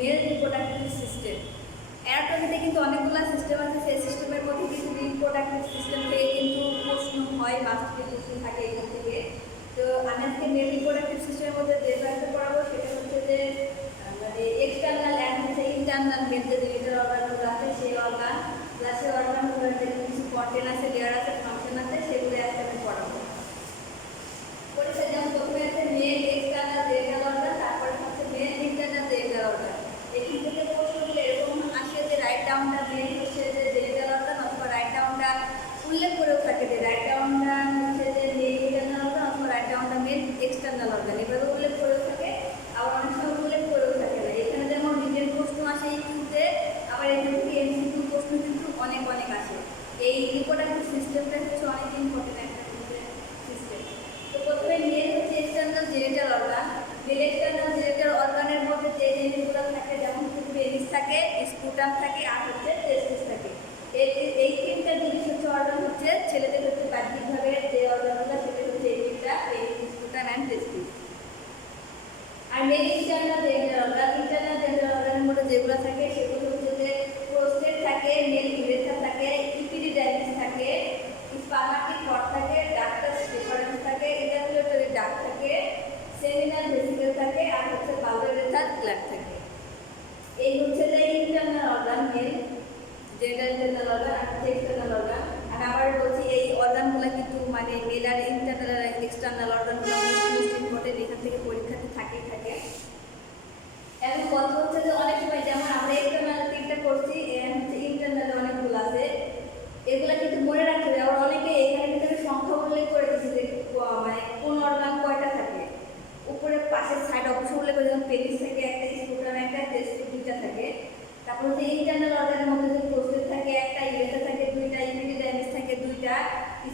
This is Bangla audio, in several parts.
Mail reproductive system. অ্যানাটমিতে কিন্তু অনেকগুলো সিস্টেম আছে, সেই সিস্টেমের মধ্যে কিন্তু রিপ্রোডাক্টিভ সিস্টেম থেকে কিন্তু প্রশ্ন হয়, বাস্তবে প্রশ্ন থাকে এখান থেকে। তো আমি আজকে মেল রিপ্রোডাক্টিভ সিস্টেমের মধ্যে যে ব্যাপারটা পড়াবো সেটা হচ্ছে যে মানে এক্সটার্নাল অ্যান্ড হচ্ছে ইন্টারনাল মেল যে জেনিটাল অর্গানগুলো আছে সেই অর্গান প্লাস সেই অর্গানগুলোর যে কিছু কন্টেন্ট আছে, লেয়ার আছে, ফাংশন আছে, সেগুলো আজকে আমি পড়াবো। পরীক্ষা যেমন প্রথমে আছে মেল এক্সটার্নাল জেনিটাল অর্গান, তারপরে হচ্ছে মেল ইন্টারনাল জেনিটাল অর্গান। এখান থেকে প্রশ্নগুলো এরকম আসে যে রাইট ডাউনটা মেল হচ্ছে যে জেনিটাল অর্গান, অথবা রাইট ডাউনটা উল্লেখ করেও থাকে যে রাইট ডাউনটা হচ্ছে যে মেল ইন্টারনাল অর্গান, অথবা রাইট ডাউনটা মেল এক্সটার্নাল অর্গান, এভাবে উল্লেখ করেও থাকে, আবার অনেক সময় উল্লেখ করেও থাকে না। এখানে যেমন রিটেন প্রশ্ন আসে ইউতে, আবার এখান থেকে এমসিকিউ প্রশ্ন কিন্তু অনেক অনেক আসে। এই রিপ্রোডাক্টিভ সিস্টেমটা হচ্ছে অনেক ইম্পর্টেন্ট একটা সিস্টেম। তো প্রথমে মেল হচ্ছে external genital organ. Male external genital অর্গানের মধ্যে যে জিনিসগুলো থাকে, যেমন পেনিস থাকে, স্পুটাম থাকে, আর হচ্ছে টেস্টিস থাকে। এই তিনটা জিনিস হচ্ছে অর্গান হচ্ছে ছেলেদের হচ্ছে বাহ্যিকভাবে যে অর্গানগুলো সেটা হচ্ছে এই তিনটা, পেনিস, স্পুটাম অ্যান্ড টেস্টিস। আর male internal genital organ, internal genital অর্গানের মধ্যে যেগুলো থাকে সেগুলো হচ্ছে যে প্রোস্টেট থাকে, মেল ইউরেথ্রা থাকে, ইপিডিডাইমিস থাকে, স্পার্মাটিক কর্ড থাকে, ডাক্টাস ডিফারেন্স থাকে, ইজাকুলেটরি ডাক্ট থাকে, সেমিনাল ভেসিকল থাকে, আর হচ্ছে বালভেরেথার গ্ল্যান্ড থাকে। এই হচ্ছে যে internal organ male genital internal organ আর হচ্ছে এক্সটার্নাল অর্গান। আর আবার বলছি এই অর্গানগুলো কিন্তু মানে মেল আর ইন্টারনাল আর এক্সটার্নাল অর্গানগুলো মোস্ট ইম্পর্টেন্ট, এখান থেকে পরীক্ষাতে থাকেই থাকে। এখন কথা হচ্ছে যে অনেক সময় যেমন আমরা এক্সটার্নাল তিনটা করছি, হচ্ছে ইন্টারনাল অনেকগুলো আছে, এগুলো কিন্তু মনে রাখতে হবে। আবার অনেকে এখানে কিন্তু সংখ্যা উল্লেখ করে দিচ্ছে যে মানে কোন অর্গান কয়টা থাকে, উপরে পাশের সাইড অবশ্য উল্লেখ করে, যেমন পেনিস থেকে একটা, স্পুটাম একটা, টেস্টিস দুইটা থাকে। তারপর হচ্ছে ইন্টারনাল অর্গানের মধ্যে যে প্রোস্টেট থাকে একটা, ইউরেথ্রা থাকে দুইটা, ইপিডিডাইমিস থাকে দুইটা,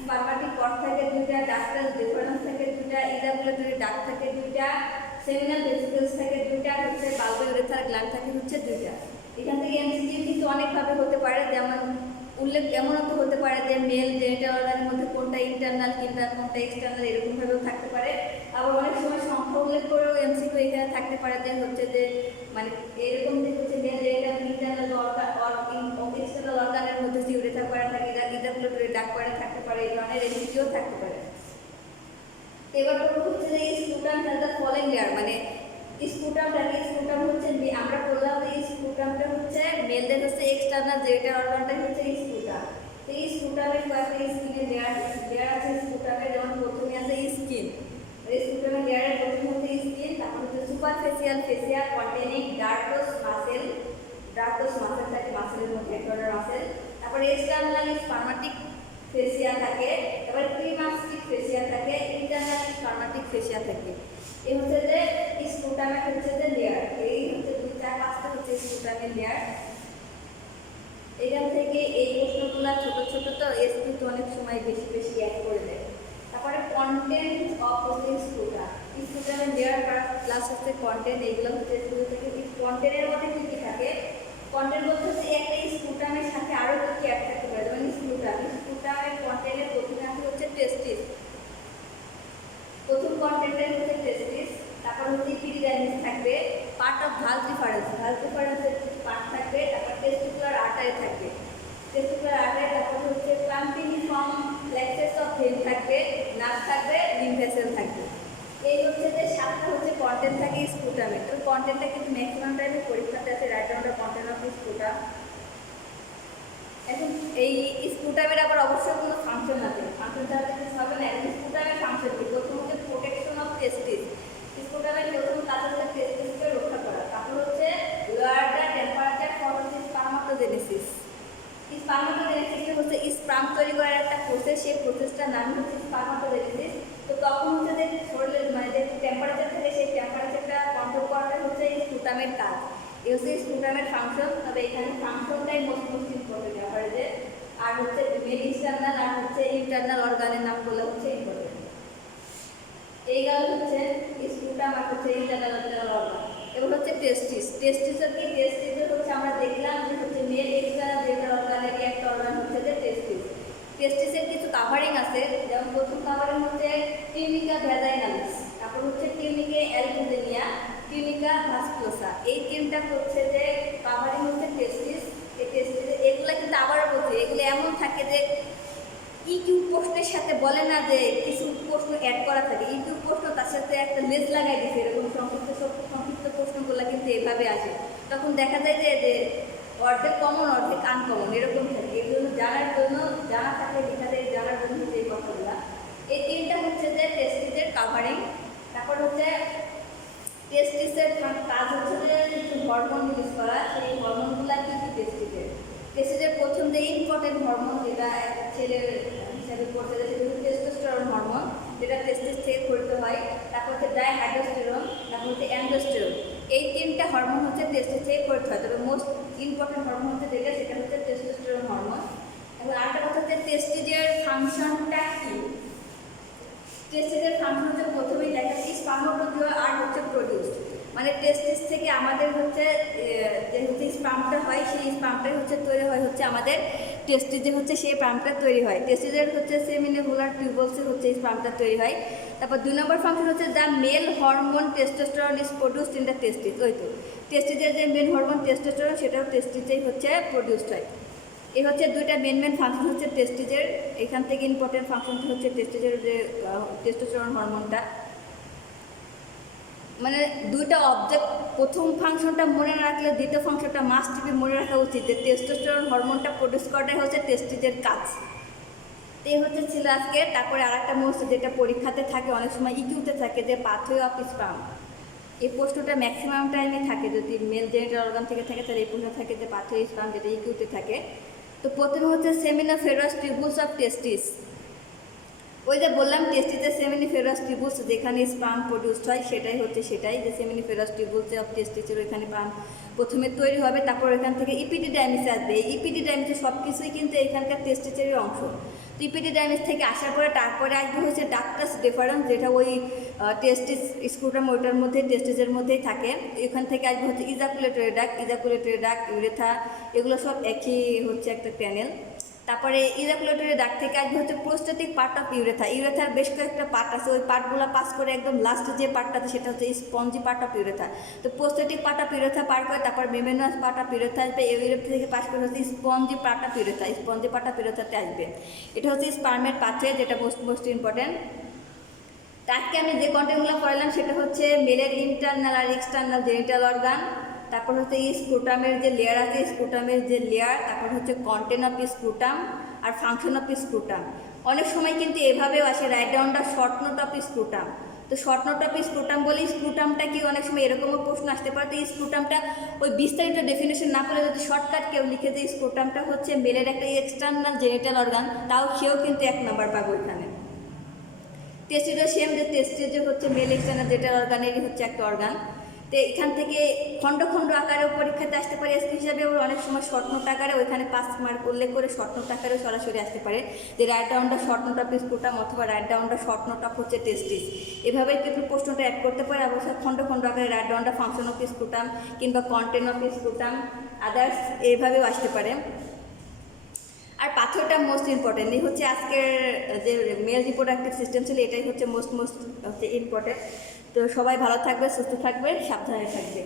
স্পার্মাটিক কর্ড থাকে দুইটা, ডাক্টাস ডিফারেন্স থাকে দুইটা, ইজাকুলেটরি ডাক্ট থাকে দুইটা, সেমিনাল ভেসিকলস থাকে দুইটা, হচ্ছে বালভেরেথার গ্ল্যান্ড থাকে হচ্ছে দুইটা। এখান থেকে এমসিকিউ কিন্তু অনেকভাবে হতে পারে, যেমন উল্লেখ এমনও তো হতে পারে যে মেল জেনিটাল অর্গানের মধ্যে কোনটা ইন্টারনাল কিংবা কোনটা এক্সটার্নাল এরকমভাবেও থাকতে পারে। আবার অনেক সময় সংখ্যা উল্লেখ করেও এমসিকিউ এখানে থাকতে পারে যে হচ্ছে যে মানে এরকম যে হচ্ছে মেল জেনিটাল ইন্টারনাল এক্সটার্নাল অর্গানের মধ্যে যে ইউরেথ্রা করা থাকে, ইজাকুলেটরি ডাক্ট করা থাকতে পারে, এই ধরনের এমসিকিউ থাকতে পারে। এবার হচ্ছে যে sputum has the following layer, মানে স্পুটাম হচ্ছে আমরা বললাম যে স্পুটামটা হচ্ছে মেলদের হচ্ছে এক্সটার্নাল জেনিটাল অর্গানটাই হচ্ছে স্পুটাম। তো এই স্পুটামের কয়েকটা স্কিনের লেয়ার আছে স্পুটামের, যেমন প্রথমে আছে স্কিন, স্পুটামের লেয়ারের প্রথমে হচ্ছে স্কিন, তারপর হচ্ছে সুপারফেসিয়াল ফেসিয়া কন্টেনিং ডার্কোস মাসেল থাকে, মাসেলের মধ্যে এক ধরনের মাসেল। তারপরে এক্সটার্নালি স্পার্মাটিক ফেসিয়া থাকে, তারপরে প্রিমাস্টিক ফেসিয়া থাকে, ইন্টারনালি স্পার্মাটিক ফেসিয়া থাকে। এই হচ্ছে যে স্পুটামের হচ্ছে যে লেয়ার, এই হচ্ছে 2-4-5টা হচ্ছে স্পুটামের লেয়ার। এখান থেকে এই প্রশ্নগুলো ছোট ছোট তো এসপি তো অনেক সময় বেশি বেশি অ্যাড করে দেয়। তারপরে কন্টেন্ট অফ হচ্ছে স্পুটামের লেয়ার প্লাস হচ্ছে কন্টেন্ট, এইগুলো হচ্ছে শুরু থেকে। কন্টেন্টের মধ্যে কী কী থাকে, কন্টেন্ট বলতে হচ্ছে একটা স্পুটামের সাথে আরও কী কী অ্যাড থাকতে পারে, যেমন স্পুটামের কন্টেন্টের প্রথমে আসে হচ্ছে টেস্টিস, প্রথম কন্টেন্টের হচ্ছে টেস্টিস, তারপর হচ্ছে ইপিডিডাইমিস থাকবে, পার্ট অফ ভালভ ডিফারেন্সের পার্ট থাকবে, তারপর টেস্টিকুলার আর্টারি থাকবে, তারপর হচ্ছে ক্লাম্পিনিফর্ম প্লেক্সাস অফ ভেন থাকবে, নার্ভ থাকবে, লিম্ফ ভেসেল থাকবে। এই হচ্ছে যে 7টা হচ্ছে কন্টেন্ট থাকে স্পুটামে। তো কন্টেন্টটা কিন্তু ম্যাক্সিমাম টাইমে পরীক্ষাতে আছে, right down the content of sputum. এখন এই স্পুটামের আবার অবশ্যই কোনো ফাংশন আছে, ফাংশন ছাড়া কিছু হবে না। স্পুটামের ফাংশন কি, প্রথম হচ্ছে প্রোটেকশন অফ টেস্টিস, স্পুটামের প্রথম কাজ হচ্ছে টেস্টিসকে রক্ষা করা। তারপর হচ্ছে lower the temperature for spermatogenesis. স্পার্মাটোজেনেসিসটা হচ্ছে স্পার্ম তৈরি করার একটা প্রসেস, সেই প্রসেসটার নাম হচ্ছে স্পার্মাটোজেনেসিস। তো তখন হচ্ছে যে শরীরের মানে যে টেম্পারেচার থাকে সেই টেম্পারেচারটা কন্ট্রোল করাটা হচ্ছে স্পুটামের কাজ, এই হচ্ছে স্পুটামের ফাংশন। তবে এখানে ফাংশনটাই মোস্ট ইম্পর্টেন্ট ব্যাপারে যে, আর হচ্ছে মেল এক্সটার্নাল আর হচ্ছে ইন্টারনাল অর্গানের নামগুলো হচ্ছে ইম্পর্টেন্ট। এই গেল হচ্ছে স্পুটাম আর হচ্ছে ইন্টারনাল অর্গান। এবার হচ্ছে টেস্টিসের কি, টেস্টিসের হচ্ছে আমরা দেখলাম যে হচ্ছে মেল এক্সটার্নাল জেনিটাল অর্গানের একটা অর্গান হচ্ছে যে টেস্টিসের কিছু কাভারিং আছে, যেমন প্রথম কাভারিং হচ্ছে টিউনিকা ভ্যাজাইনালিস, তারপর হচ্ছে টিউনিকা অ্যালবুমিনিয়া, টিউনিকা ভাস্কুলোসা। আচ্ছা, এই তিনটা হচ্ছে যে কাভারিং হচ্ছে টেস্টিস। এই টেস্টিস এগুলো কিন্তু আবারও বলছে, এগুলো এমন থাকে যে ইউটিউব প্রশ্নের সাথে বলে না যে কিছু প্রশ্ন অ্যাড করা থাকে, ইউটিউব প্রশ্ন তার সাথে একটা লেস লাগাই দিচ্ছে, এরকম সংক্ষিপ্ত প্রশ্নগুলো কিন্তু এভাবে আসে। তখন দেখা যায় যে অর্ধেক কমন অর্ধেক আনকমন এরকম থাকে। এগুলো জানার জন্য জানা থাকে, লেখা যায় জানার জন্য হচ্ছে এই কথাগুলো। এই তিনটা হচ্ছে যে টেস্টিসের কাভারিং। তারপর হচ্ছে টেস্টিসের কাজ হচ্ছে যে কিছু হরমোন রিলিজ করা, সেই হরমোনগুলো কী কী টেস্টিসের। টেস্টিসের প্রথম যে ইম্পর্টেন্ট হরমোন যেটা ছেলের হিসাবে পড়তে যায় সেটা হচ্ছে টেস্টোস্টেরন হরমোন, যেটা টেস্টিস থেকে করতে হয়। তারপর হচ্ছে ডাইহাইড্রোস্টেরন, তারপর হচ্ছে অ্যান্ডোস্টেরন। এই তিনটা হরমোন হচ্ছে টেস্টিস থেকে করতে হয়, তবে মোস্ট ইম্পর্টেন্ট হরমোন হচ্ছে যেটা সেটা হচ্ছে টেস্টোস্টেরন হরমোন। এবং আরেকটা কথা হচ্ছে টেস্টিসের ফাংশনটা কী। টেস্টিসের ফাংশন হচ্ছে প্রথমেই দেখা স্পার্মাটোজোয়া আর হচ্ছে প্রডিউসড, মানে টেস্টিস থেকে আমাদের হচ্ছে যে হচ্ছে স্পার্মটা হয়, সেই স্পার্মটাই হচ্ছে তৈরি হয় হচ্ছে আমাদের টেস্টিসে হচ্ছে সেই স্পার্মটা তৈরি হয়। টেস্টিসের হচ্ছে সেমিনিভুলার টিউবলসে হচ্ছে স্পার্মটা তৈরি হয়। তারপর 2 নম্বর ফাংশন হচ্ছে the male hormone testosterone is produced in the testis. ওই তো টেস্টিসের যে মেন হরমোন টেস্টোস্টেরন সেটাও টেস্টিসেই হচ্ছে প্রডিউসড হয়। এই হচ্ছে দুইটা মেন ফাংশন হচ্ছে টেস্টিসের। এখান থেকে ইম্পর্টেন্ট ফাংশন হচ্ছে টেস্টিসের যে টেস্টোস্টেরন হরমোনটা, মানে দুইটা অবজেক্ট প্রথম ফাংশনটা মনে না রাখলে দ্বিতীয় ফাংশনটা মাস্ট বি মনে রাখা উচিত, যে টেস্টোস্টেরন হরমোনটা প্রডিউস করাটাই হচ্ছে টেস্টিসের কাজ। তো এই হচ্ছে ছিল আজকে। তারপরে আরেকটা মোস্ট যেটা পরীক্ষাতে থাকে, অনেক সময় ইকিউতে থাকে, যে পাথওয়ে অফ স্পার্ম। এই প্রশ্নটা ম্যাক্সিমাম টাইমে থাকে, যদি মেল জেনিটাল অর্গান থেকে থাকে তাহলে এই প্রশ্ন থাকে যে পাথওয়ে স্পার্ম, যেটা ইকিউতে থাকে। তো প্রথমে হচ্ছে সেমিনিফেরাস টিউবুলস অফ টেস্টিস। ওই যে বললাম টেস্টিসের সেমিনিফেরাস টিউবুলস যেখানে স্পার্ম প্রডিউসড হয় সেটাই যে সেমিনিফেরাস টিউবুলস অফ টেস্টিসের ওইখানে স্পার্ম প্রথমে তৈরি হবে। তারপর ওইখান থেকে ইপিডিডাইমিসে আসবে। এই ইপিডিডাইমিসে সব কিছুই কিন্তু এখানকার টেস্টিসেরই অংশ। তো ইপিডিডাইমিস থেকে আসার পরে তারপরে আসবে হচ্ছে ডাক্টাস ডেফারেন্স, যেটা ওই টেস্টিস স্ক্রুটাম ওইটার মধ্যে টেস্টিসের মধ্যেই থাকে। এখান থেকে আসবে হচ্ছে ইজাকুলেটরি ডাক্ট, ইউরেথা, এগুলো সব একই হচ্ছে একটা প্যানেল। তারপরে ইজাকুলেটরি ডাক্ট থেকে আসবে হচ্ছে প্রোস্টেটিক পার্ট অফ ইউরেথা। ইউরেথার বেশ কয়েকটা পার্ট আছে, ওই পার্টগুলো পাস করে একদম লাস্ট যে পার্টটা আছে সেটা হচ্ছে স্পঞ্জি পার্ট অফ ইউরেথা। তো প্রোস্টেটিক পার্ট অফ ইউরেথা পার করে তারপর মেমেনাস পার্ট অফ ইউরেথা আসবে। ইউরেথা থেকে পাস করে হচ্ছে স্পঞ্জি পার্ট অফ ইউরেথাতে আসবে। এটা হচ্ছে স্পার্মের পাথওয়ে, যেটা মোস্ট ইম্পর্টেন্ট। তাকে আমি যে কন্টেন্টগুলো পড়ালাম সেটা হচ্ছে মেলের ইন্টারনাল আর এক্সটার্নাল জেনিটাল অর্গান, তারপর হচ্ছে স্ক্রুটামের যে লেয়ার আছে স্ক্রুটামের যে লেয়ার, তারপর হচ্ছে কন্টেন্ট অফ স্ক্রুটাম আর ফাংশন অফ স্ক্রুটাম। অনেক সময় কিন্তু এভাবেও আসে, write down the short note of scrotum. তো শর্ট নোট অফ স্ক্রুটাম বলে স্ক্রুটামটা কি, অনেক সময় এরকমও প্রশ্ন আসতে পারে। তো এই স্ক্রুটামটা ওই বিস্তারিত ডেফিনেশন না করে যদি শর্টকাট কেউ লিখে দেয় স্ক্রুটামটা হচ্ছে মেলের একটা এক্সটার্নাল জেনিটাল অর্গান, তাও সেও কিন্তু 1 নম্বর পাবে ওইখানে। টেস্টিসও সেম, যে টেস্টিস হচ্ছে মেল এক্সটার্নাল জেনিটাল অর্গানেরই হচ্ছে একটা অর্গান। তো এখান থেকে খণ্ড খণ্ড আকারেও পরীক্ষাতে আসতে পারে এসপি হিসাবে, ওর অনেক সময় শর্ট নোট আকারে ওইখানে 5 মার্ক উল্লেখ করে শর্ট নোট আকারেও সরাসরি আসতে পারে, যে write down the short note of scrotum অথবা write down the short note of হচ্ছে টেস্টিস। এভাবে কিন্তু প্রশ্নটা অ্যাড করতে পারে। অবশ্যই খণ্ড খণ্ড আকারে write down the function of scrotum কিংবা কন্টেন্ট অফ স্ক্রুটাম, আদার্স এইভাবেও আসতে পারে। আর পাথরটা মোস্ট ইম্পর্টেন্ট। এই হচ্ছে আজকের যে মেল রিপ্রোডাক্টিভ সিস্টেম ছিল, এটাই হচ্ছে মোস্ট হচ্ছে ইম্পর্টেন্ট। তো সবাই ভালো থাকবে, সুস্থ থাকবে, সাবধানে থাকবে।